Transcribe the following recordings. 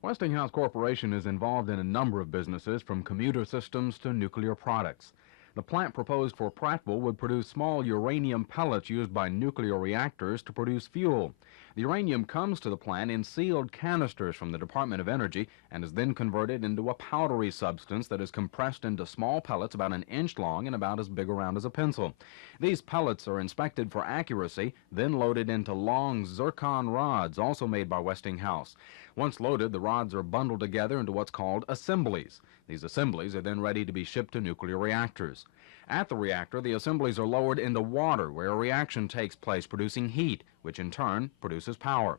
Westinghouse Corporation is involved in a number of businesses, from commuter systems to nuclear products. The plant proposed for Prattville would produce small uranium pellets used by nuclear reactors to produce fuel. The uranium comes to the plant in sealed canisters from the Department of Energy and is then converted into a powdery substance that is compressed into small pellets about an inch long and about as big around as a pencil. These pellets are inspected for accuracy, then loaded into long zircon rods, also made by Westinghouse. Once loaded, the rods are bundled together into what's called assemblies. These assemblies are then ready to be shipped to nuclear reactors. At the reactor, the assemblies are lowered into water, where a reaction takes place, producing heat, which in turn produces power.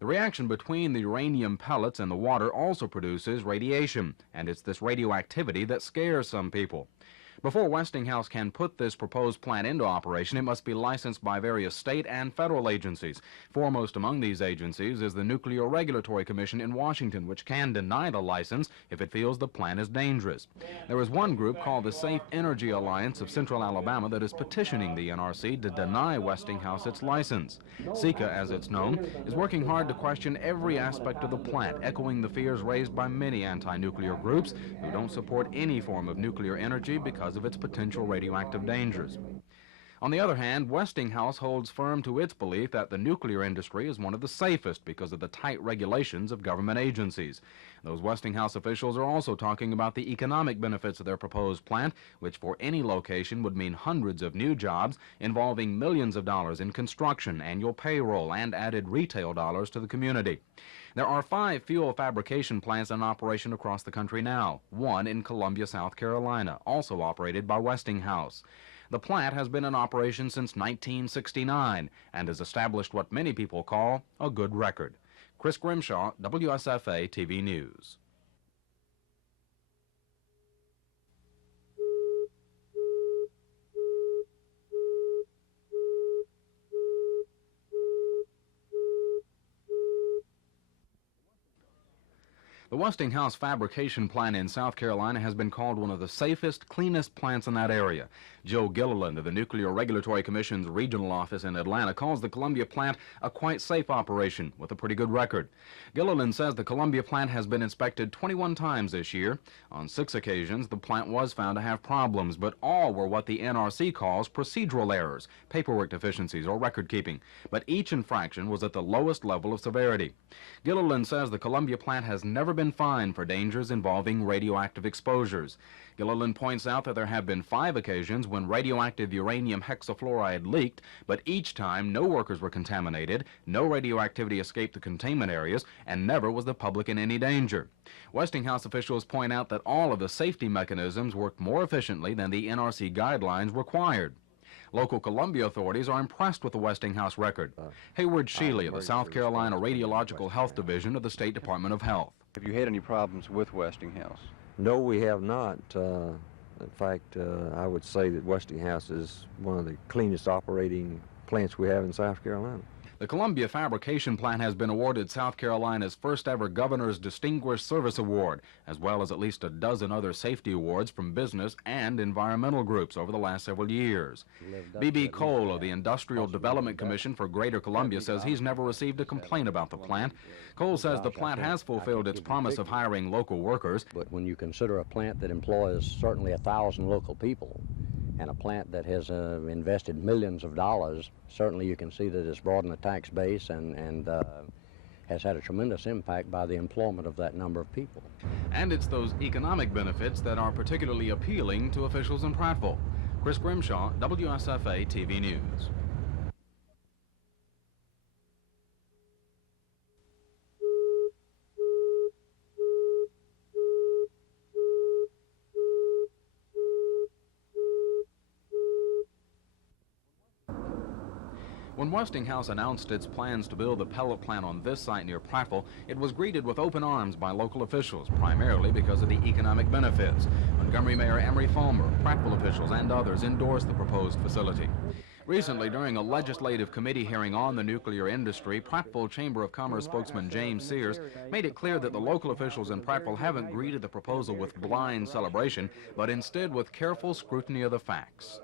The reaction between the uranium pellets and the water also produces radiation, and it's this radioactivity that scares some people. Before Westinghouse can put this proposed plant into operation, it must be licensed by various state and federal agencies. Foremost among these agencies is the Nuclear Regulatory Commission in Washington, which can deny the license if it feels the plant is dangerous. There is one group called the Safe Energy Alliance of Central Alabama that is petitioning the NRC to deny Westinghouse its license. SECA, as it's known, is working hard to question every aspect of the plant, echoing the fears raised by many anti-nuclear groups who don't support any form of nuclear energy because of its potential radioactive dangers. On the other hand, Westinghouse holds firm to its belief that the nuclear industry is one of the safest because of the tight regulations of government agencies. Those Westinghouse officials are also talking about the economic benefits of their proposed plant, which for any location would mean hundreds of new jobs involving millions of dollars in construction, annual payroll, and added retail dollars to the community. There are 5 fuel fabrication plants in operation across the country now, one in Columbia, South Carolina, also operated by Westinghouse. The plant has been in operation since 1969 and has established what many people call a good record. Chris Grimshaw, WSFA TV News. The Westinghouse fabrication plant in South Carolina has been called one of the safest, cleanest plants in that area. Joe Gilliland of the Nuclear Regulatory Commission's regional office in Atlanta calls the Columbia plant a quite safe operation with a pretty good record. Gilliland says the Columbia plant has been inspected 21 times this year. On 6 occasions, the plant was found to have problems, but all were what the NRC calls procedural errors, paperwork deficiencies, or record keeping. But each infraction was at the lowest level of severity. Gilliland says the Columbia plant has never been fined for dangers involving radioactive exposures. Gilliland points out that there have been 5 occasions when radioactive uranium hexafluoride leaked, but each time no workers were contaminated, no radioactivity escaped the containment areas, and never was the public in any danger. Westinghouse officials point out that all of the safety mechanisms worked more efficiently than the NRC guidelines required. Local Columbia authorities are impressed with the Westinghouse record. Hayward Sheely of the South Carolina Radiological Health Division of the State Department of Health. Have you had any problems with Westinghouse? No, we have not. In fact, I would say that Westinghouse is one of the cleanest operating plants we have in South Carolina. The Columbia fabrication plant has been awarded South Carolina's first ever Governor's Distinguished Service Award, as well as at least a dozen other safety awards from business and environmental groups over the last several years. B.B. Cole of the Industrial Development Commission for Greater Columbia says he's never received a complaint about the plant. Cole says the plant has fulfilled its promise of hiring local workers. But when you consider a plant that employs certainly 1,000 local people, and a plant that has invested millions of dollars, certainly you can see that it's broadened the tax base and has had a tremendous impact by the employment of that number of people. And it's those economic benefits that are particularly appealing to officials in Prattville. Chris Grimshaw, WSFA TV News. When Westinghouse announced its plans to build a pellet plant on this site near Prattville, it was greeted with open arms by local officials, primarily because of the economic benefits. Montgomery Mayor Emery Fulmer, Prattville officials, and others endorsed the proposed facility. Recently, during a legislative committee hearing on the nuclear industry, Prattville Chamber of Commerce spokesman James Sears made it clear that the local officials in Prattville haven't greeted the proposal with blind celebration, but instead with careful scrutiny of the facts.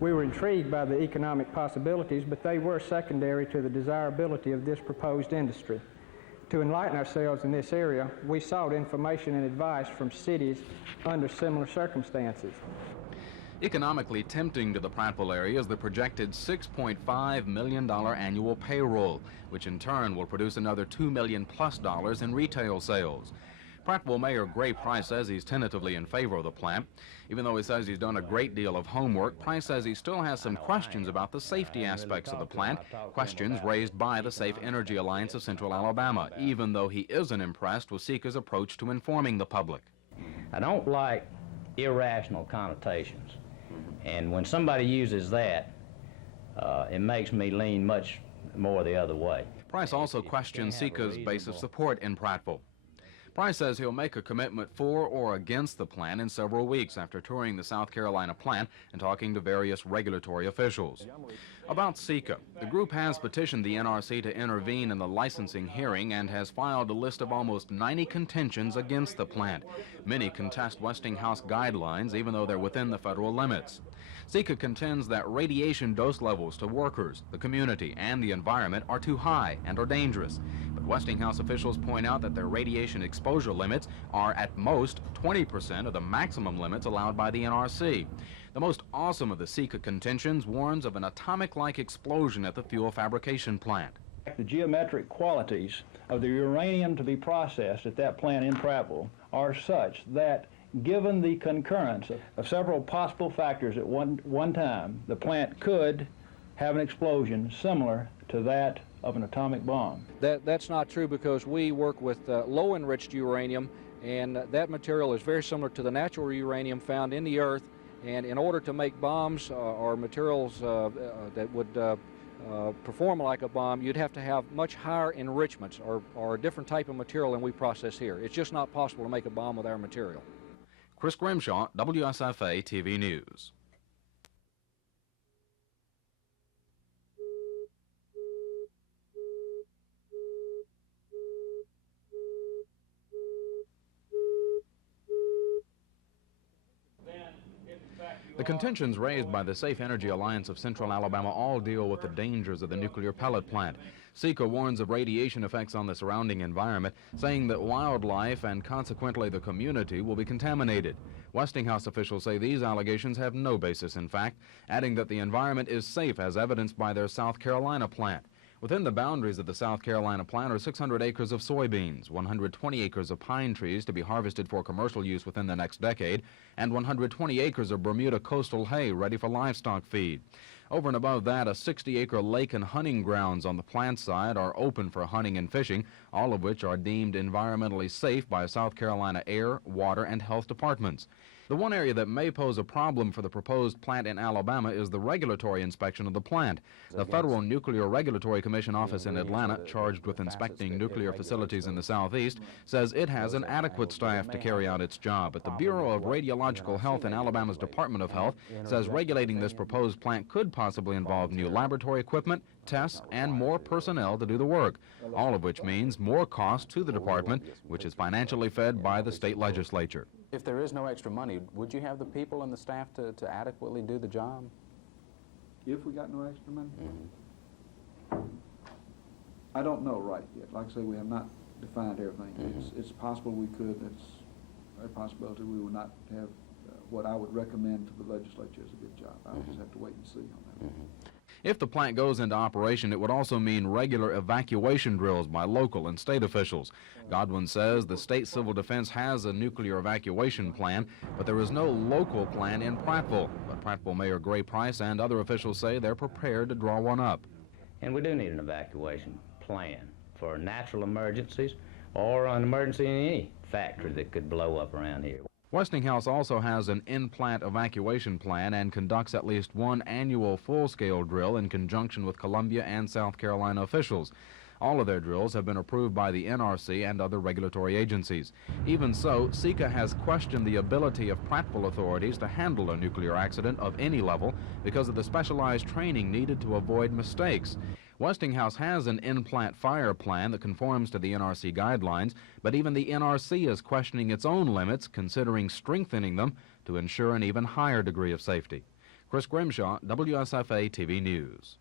We were intrigued by the economic possibilities, but they were secondary to the desirability of this proposed industry. To enlighten ourselves in this area, we sought information and advice from cities under similar circumstances. Economically tempting to the Prattville area is the projected $6.5 million annual payroll, which in turn will produce another $2 million+ in retail sales. Prattville Mayor Gray Price says he's tentatively in favor of the plant. Even though he says he's done a great deal of homework, Price says he still has some questions about the safety aspects of the plant, questions raised by the Safe Energy Alliance of Central Alabama, even though he isn't impressed with Sika's approach to informing the public. I don't like irrational connotations, and when somebody uses that, it makes me lean much more the other way. Price also questions Sika's base of support in Prattville. Price says he'll make a commitment for or against the plan in several weeks after touring the South Carolina plant and talking to various regulatory officials. About Sika, the group has petitioned the NRC to intervene in the licensing hearing and has filed a list of almost 90 contentions against the plant. Many contest Westinghouse guidelines, even though they're within the federal limits. Sika contends that radiation dose levels to workers, the community, and the environment are too high and are dangerous. But Westinghouse officials point out that their radiation exposure limits are at most 20% of the maximum limits allowed by the NRC. The most awesome of the Sika contentions warns of an atomic-like explosion at the fuel fabrication plant. The geometric qualities of the uranium to be processed at that plant in Prattville are such that, given the concurrence of several possible factors at one time, the plant could have an explosion similar to that of an atomic bomb. That's not true, because we work with low enriched uranium, and that material is very similar to the natural uranium found in the earth. And in order to make bombs or materials that would perform like a bomb, you'd have to have much higher enrichments or a different type of material than we process here. It's just not possible to make a bomb with our material. Chris Grimshaw, WSFA TV News. The contentions raised by the Safe Energy Alliance of Central Alabama all deal with the dangers of the nuclear pellet plant. Sika warns of radiation effects on the surrounding environment, saying that wildlife and consequently the community will be contaminated. Westinghouse officials say these allegations have no basis in fact, adding that the environment is safe as evidenced by their South Carolina plant. Within the boundaries of the South Carolina plant are 600 acres of soybeans, 120 acres of pine trees to be harvested for commercial use within the next decade, and 120 acres of Bermuda coastal hay ready for livestock feed. Over and above that, a 60-acre lake and hunting grounds on the plant side are open for hunting and fishing, all of which are deemed environmentally safe by South Carolina Air, Water, and Health departments. The one area that may pose a problem for the proposed plant in Alabama is the regulatory inspection of the plant. The Federal Nuclear Regulatory Commission office in Atlanta, charged with inspecting nuclear facilities in the southeast, says it has an adequate staff to carry out its job. But the Bureau of Radiological Health in Alabama's Department of Health says regulating this proposed plant could possibly involve new laboratory equipment, tests, and more personnel to do the work, all of which means more cost to the department, which is financially fed by the state legislature. If there is no extra money, would you have the people and the staff to adequately do the job? If we got no extra money? I don't know right yet. Like I say, we have not defined everything. It's possible we could. It's a possibility we will not have what I would recommend to the legislature as a good job. I'll just have to wait and see on that. If the plant goes into operation, it would also mean regular evacuation drills by local and state officials. Godwin says the state civil defense has a nuclear evacuation plan, but there is no local plan in Prattville. But Prattville Mayor Gray Price and other officials say they're prepared to draw one up. And we do need an evacuation plan for natural emergencies or an emergency in any factory that could blow up around here. Westinghouse also has an in-plant evacuation plan and conducts at least one annual full-scale drill in conjunction with Columbia and South Carolina officials. All of their drills have been approved by the NRC and other regulatory agencies. Even so, Sika has questioned the ability of Prattville authorities to handle a nuclear accident of any level because of the specialized training needed to avoid mistakes. Westinghouse has an in-plant fire plan that conforms to the NRC guidelines, but even the NRC is questioning its own limits, considering strengthening them to ensure an even higher degree of safety. Chris Grimshaw, WSFA TV News.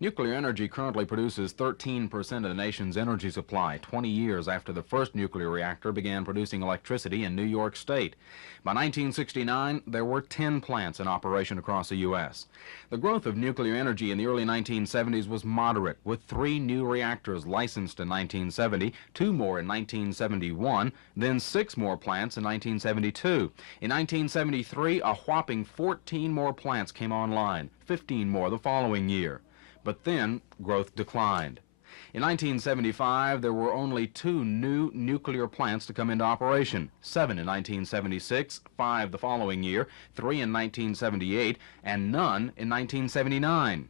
Nuclear energy currently produces 13% of the nation's energy supply, 20 years after the first nuclear reactor began producing electricity in New York State. By 1969, there were 10 plants in operation across the U.S. The growth of nuclear energy in the early 1970s was moderate, with 3 new reactors licensed in 1970, 2 more in 1971, then 6 more plants in 1972. In 1973, a whopping 14 more plants came online, 15 more the following year. But then growth declined. In 1975, there were only 2 new nuclear plants to come into operation, 7 in 1976, 5 the following year, 3 in 1978, and none in 1979.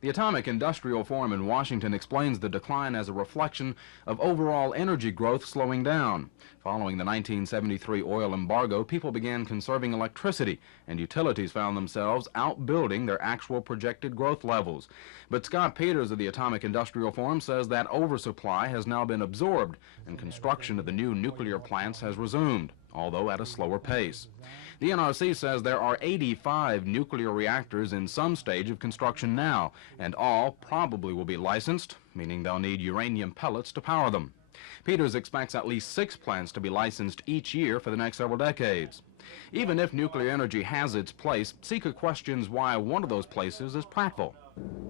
The Atomic Industrial Forum in Washington explains the decline as a reflection of overall energy growth slowing down. Following the 1973 oil embargo, people began conserving electricity, and utilities found themselves outbuilding their actual projected growth levels. But Scott Peters of the Atomic Industrial Forum says that oversupply has now been absorbed, and construction of the new nuclear plants has resumed, although at a slower pace. The NRC says there are 85 nuclear reactors in some stage of construction now, and all probably will be licensed, meaning they'll need uranium pellets to power them. Peters expects at least 6 plants to be licensed each year for the next several decades. Even if nuclear energy has its place, Sika questions why one of those places is Prattville.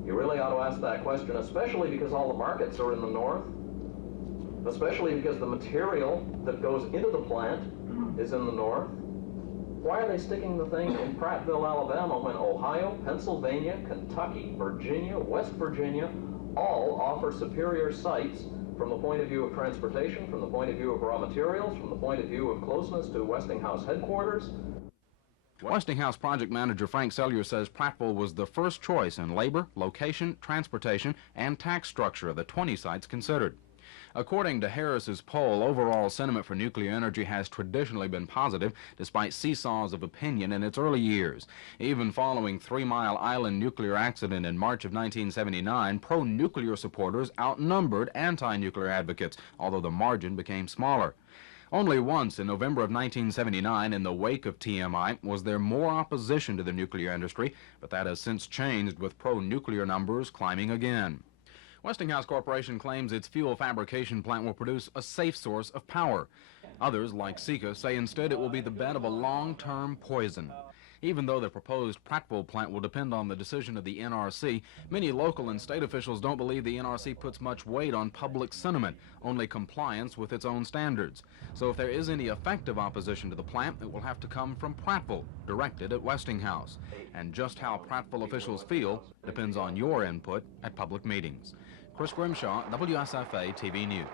You really ought to ask that question, especially because all the markets are in the north, especially because the material that goes into the plant is in the north. Why are they sticking the thing in Prattville, Alabama, when Ohio, Pennsylvania, Kentucky, Virginia, West Virginia all offer superior sites from the point of view of transportation, from the point of view of raw materials, from the point of view of closeness to Westinghouse headquarters? Westinghouse project manager Frank Sellier says Prattville was the first choice in labor, location, transportation, and tax structure of the 20 sites considered. According to Harris's poll, overall sentiment for nuclear energy has traditionally been positive, despite seesaws of opinion in its early years. Even following 3 Mile Island nuclear accident in March of 1979, pro-nuclear supporters outnumbered anti-nuclear advocates, although the margin became smaller. Only once, in November of 1979, in the wake of TMI, was there more opposition to the nuclear industry, but that has since changed, with pro-nuclear numbers climbing again. Westinghouse Corporation claims its fuel fabrication plant will produce a safe source of power. Others, like Sika, say instead it will be the bed of a long-term poison. Even though the proposed Prattville plant will depend on the decision of the NRC, many local and state officials don't believe the NRC puts much weight on public sentiment, only compliance with its own standards. So if there is any effective opposition to the plant, it will have to come from Prattville, directed at Westinghouse. And just how Prattville officials feel depends on your input at public meetings. Chris Grimshaw, WSFA TV News.